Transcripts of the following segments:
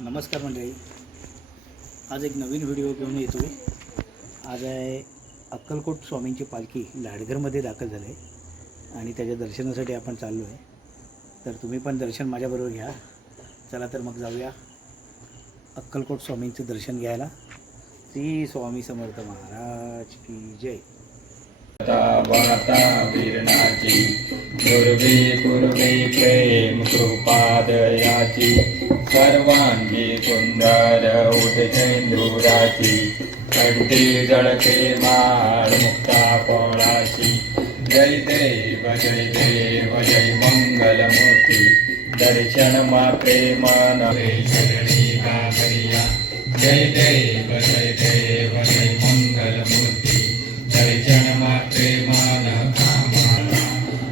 नमस्कार मंडळी, आज एक नवीन व्हिडिओ घेऊन येतो आहे. आज आहे अक्कलकोट स्वामींची पालखी लाडघरमध्ये दाखल झाली आहे आणि त्याच्या दर्शनासाठी आपण चाललो आहे. तर तुम्ही पण दर्शन माझ्याबरोबर घ्या. चला तर मग जाऊया अक्कलकोट स्वामींचं दर्शन घ्यायला. श्री स्वामी समर्थ महाराज की जय. वार्ता वीरनाची पूर्वे पूर्वे प्रेम कृपादयाची सर्वांगी सुंदर उदचेंदुराची चढती जळके माळ मुक्ता कोणाची. जय देव जय देव जय मंगलमूर्ती दर्शन मा प्रेम नवे शरणी गागरिया. जय देव जय देव जय मंगलमूर्ती दर्शन मा प्रेमान कामना.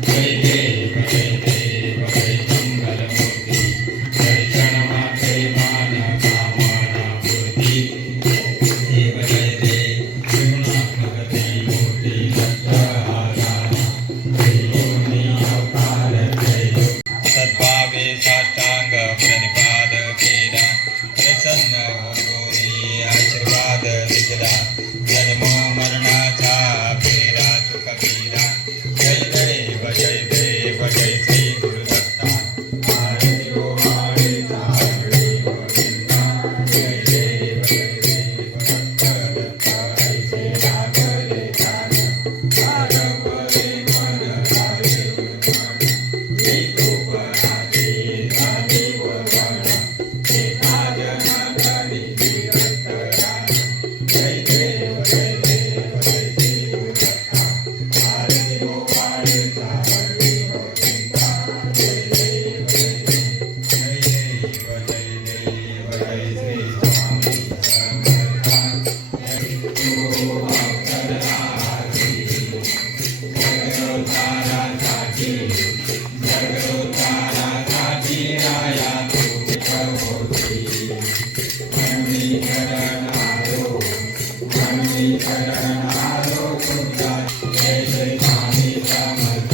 जय देव जय देव जय मंगलमूर्ती दर्शन मा प्रेमान कामना पूर्ती. देव जय देव विमला मूर्ती दत्तहारा देवोनी अवतार जय. सद्भावे साष्टांग प्रणिपात केला प्रसन्न होऊनी आशीर्वाद दिला. जन्म मरणाचा फेरा चुकविला. जय देव जय देव जय श्री गुरुदत्ता आरती ओ आरती आरती गोविंदा. जय देव जय देव दत्त दत्त ऐसे लागले ध्यान आरवले मन आरे गुरुमन. जय गोपराधी राधी वरण एका जनार्दनी दत्तरान. जय देव जय देव जय श्री गुरुदत्ता आरती ओ आरती आरती गोविंदा. जय देव जय देव जय देव जय देव जय श्री स्वामी समर्थ. जय गुरु अवतरणाची जगदोद्धारासाठी जगदोद्धारासाठी राया तू होती. मनमीकरणारो मनमीकरणारो तुझा. जय जय स्वामी समर्थ.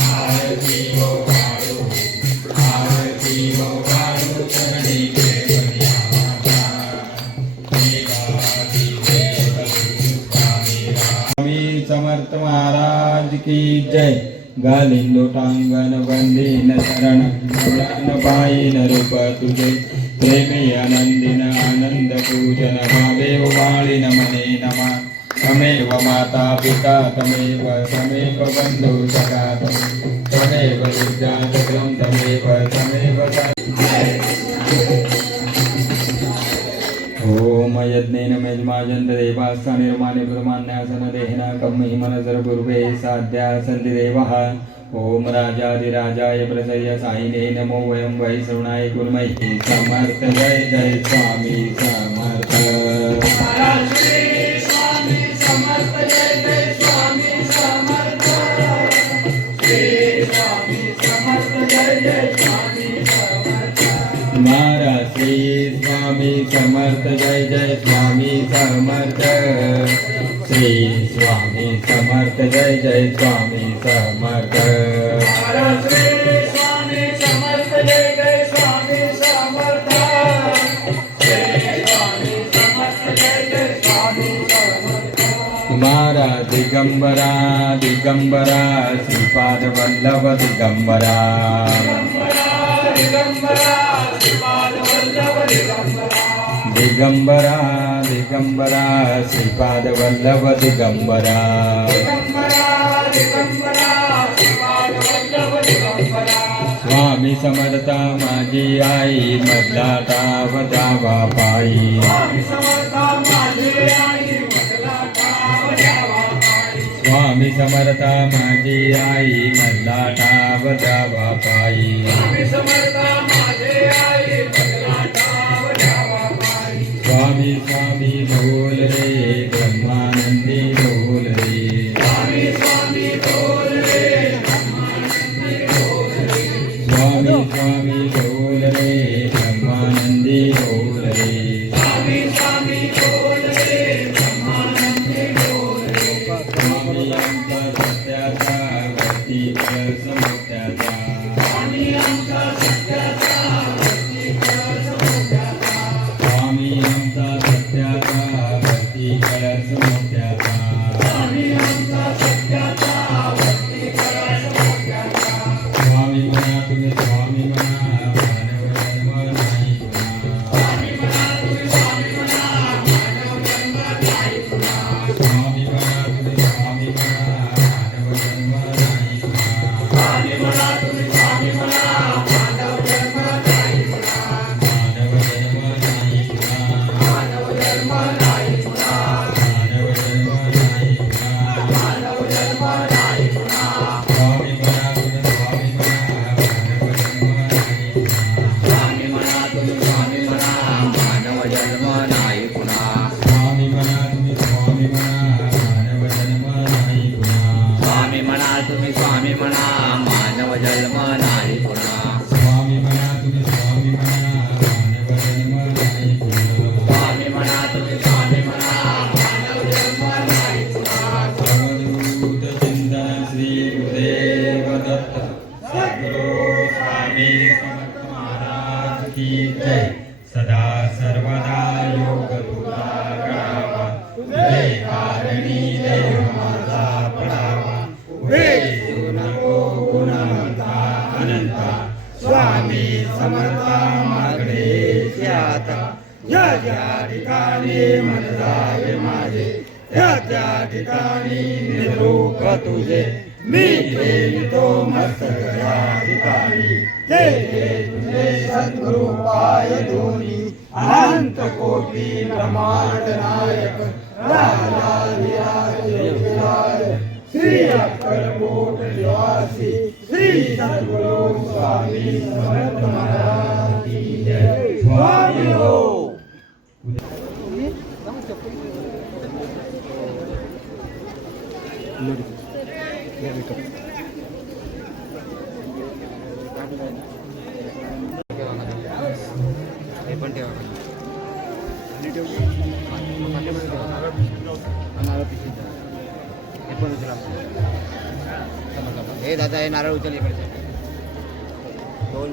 आरती ओ वाळू आरती ओ वाळू चरणी घेऊया माझा. देवादी देव स्वामी समर्थ महाराज की जय. गालिंदो टांगन बंदीन शरण गुणान पायीन रूप तुझे. प्रेमी आनंदिन आनंद पूजन भावे वाळीन मने नमा. तमेव माता पिता तमेव तमेव बंधु सखा तमेव विद्या सकलं तमेव तमेव. ओम यज्ञेन मेजमाजन्त देवास्ता निर्माणे प्रमाण्यासन देहिना कम्महि मनसर पूर्वे साध्या सन्ति देवः. ओम राजाधिराजाय प्रसय साईने नमो वयं वै श्रवणाय कुर्महि. समर्थ जय जय स्वामी समर्थ. महाराज श्री स्वामी समर्थ जय जय स्वामी समर्थ. श्री स्वामी समर्थ जय जय स्वामी समर्थ. महाराज दिगंबरा दिगंबरा श्रीपाद वल्लभ दिगंबरा. दिगंबरा दिगंबरा श्रीपाद वल्लभ दिगंबरा. स्वामी समर्था माझी आई मधला टाव द्यावा पायी. स्वामी समर्था माझी आई मधला टाव द्यावा पायी. स्वामी स्वामी बोल रे ब्रह्मानंदी बोल रे. स्वामी स्वामी बोल रे ब्रह्मानंदी बोल रे. स्वामी आमचा सत्याचा वरती कळस मोत्याचा. स्वामी आमचा सत्याचा वरती कळस की जय सदा सर्वदा योग तुझा करावा तुझे कारणी देव माझा पडावा पुढे येऊ नको गुणवंता अनंता स्वामी समर्था मागणे आता या ज्या ठिकाणी मन जावे माझे त्या त्या ठिकाणी निरूप तुझे मी ठेवितो मस्तक या ठिकाणी ते तुझे सद्गुरु पाय दोन्ही अनंत कोटी ब्रह्मांड नायक राजाधिराज योगीराज श्री अक्कलकोट निवासी श्री सद्गुरु स्वामी समर्थ महाराज की जय स्वामी हो हे दादा हे नारळ उचल इकडे दोन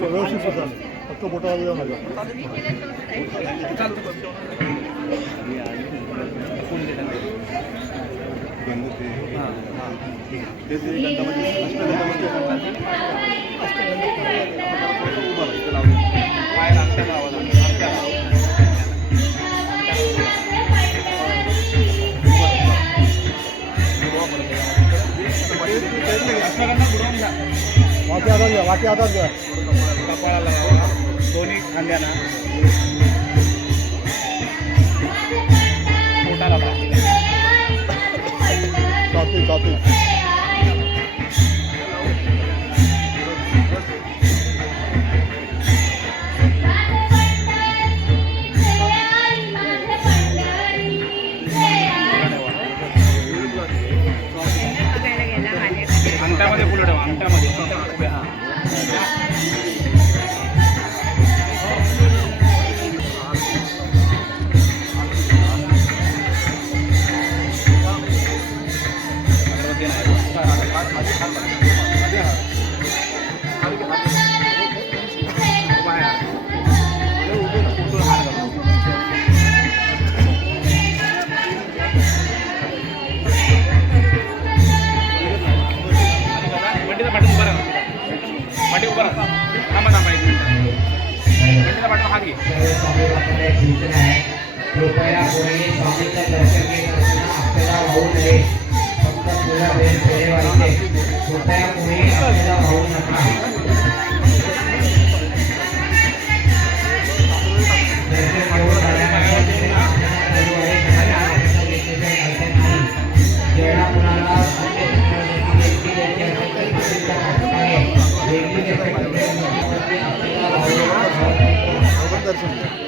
व्यवस्थित फक्त बोटाला जाऊ नका वाटी हातात घ्या कपाळाला दोन्ही खांद्याना पोटाला चालते अंगठ्यामध्ये फुलं ठेवा अंगठ्यामध्ये कृपया कोणी स्वामीचं दर्शन घेत असताना आपल्याला वाहू नये फक्त तुला वेळ फेरेवायचे कृपया कोणी आपल्याला वाहू नका दर्शन घेऊन झाल्यानंतर आपल्याला जय दर्शन घ्या.